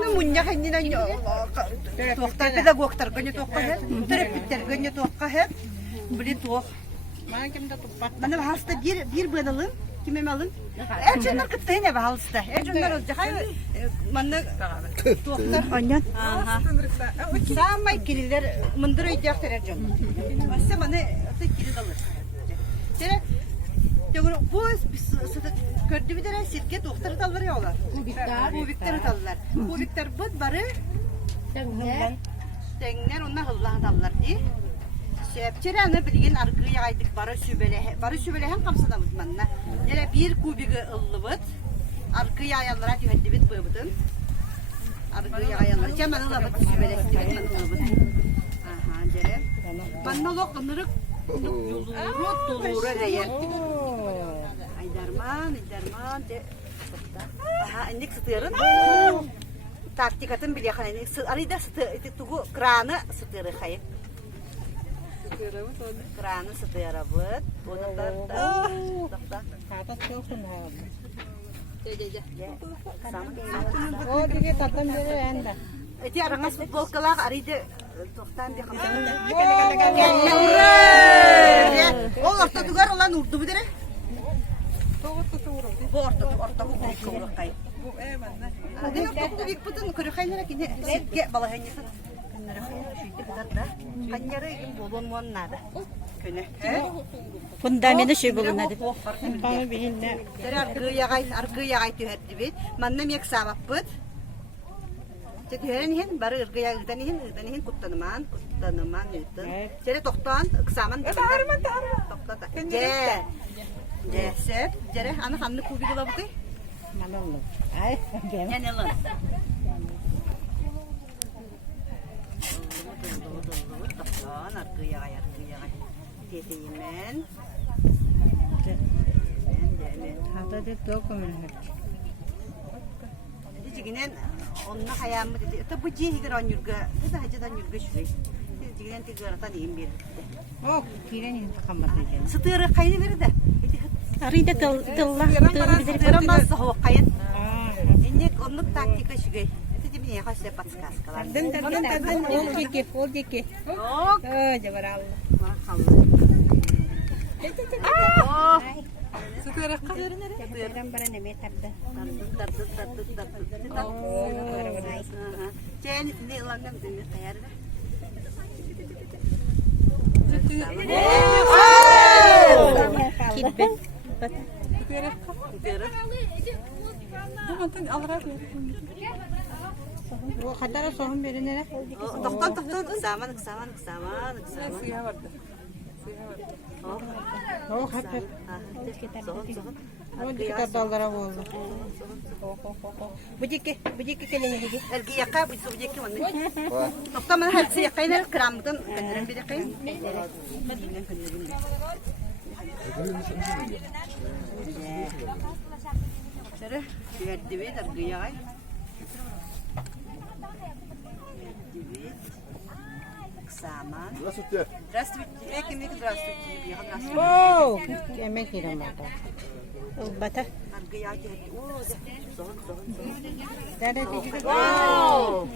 Onu munyak hendinden tohtar pedagogtar gönye tohka hep. Terapitler gönye tohka hep. Bili toh. Bana hasta bir bıdanalım. Kime alın? Ercanlar kıtlayın ya hasta. Ercanlar olacak. Bana tohtar. Anyan. Samay kililer mındır ödeyecekler Ercan. Masa bana kilit alır. Tere bu gördü bir tane sirke doktor dalları yollar. Bu Viktor dallar. Bu Viktor bud barı. Denler onlar hıllan dallar diye. Şepçere anı bilgin arkaya aydık barı sübele hem kamsadan butmanına. Yine bir kubiki ıllıbıt. Arkaya ayarlara tüheddi bit bıbıdın. Arkaya ayarlara. Cemal ıllıbıt sübele istibit ıllıbıt. Aha cere. Bana lok ınırık. Doluru reye. Aydarman de. Aha indik sıtırın. Taktikatın bile kan ini. Arida sıtır tugu kranı sıtırı kayıp. Kranı sıtırı bud. Bunu da. Kata çok önemli. Sama. O diye tatam biri enda. Eti arangas futbol kelak arida toktan dia kamera. O orta tugar olan urdu bidere. Bu orta bu kayıp. Bu emanna. Adın orta büyük putun kırıkaylara ki ne sirke balahanya sana. Kanlara şuydu kadar da. Kanyara bolon muannada. Köne. Fundamenti şey bulunmadı. Bana bihin ne? Dere argı yagay tüherdi bit. Mannem yak sabap bit. Jadi hari ini baru kerja kita ini kutanaman itu. Jadi toktan kesaman. Toktan. Set. Jadi anak hamil kubi gula betul. Malum. Ay, Nyanyilan. Toktan argı Tesimen. Kata de dokumen. Jiginen onna hayamı dedi. Tabi cihiran yurga. Hadi hacadan yurga şurayı. Jiginen tigaratan imbir. Oh, kiren kamar dedi. Sıtırı kayını verir de. Arida tıllah Sıtıramaz soğuk kayın. İnnek onluk taktika şurayı. Dedi mi ya kaç defa skaskalar. Ol diki. Yok. Jabar Allah. Maşallah. Oh. Sıtırı bara ne metabda. Tartı. Cen ini ulangan demi tayar. Kibet. O kadar sohum birine. Toktan kesaman. Oh, hafif. O dikkat dallara oldu. Bu diki kelime gibi. Ergi yaka bu subjekti mana? Toktan mana hepsi yakaylar kramdan kendiren bir yakayın. Şöyle verdi bir ergi yakay. Saman. Здравствуйте. Ekmek здравствуйте. Oh, yemek yedim orada. Bata. Ergi yakay. Oo, soğuk. Dede Wow.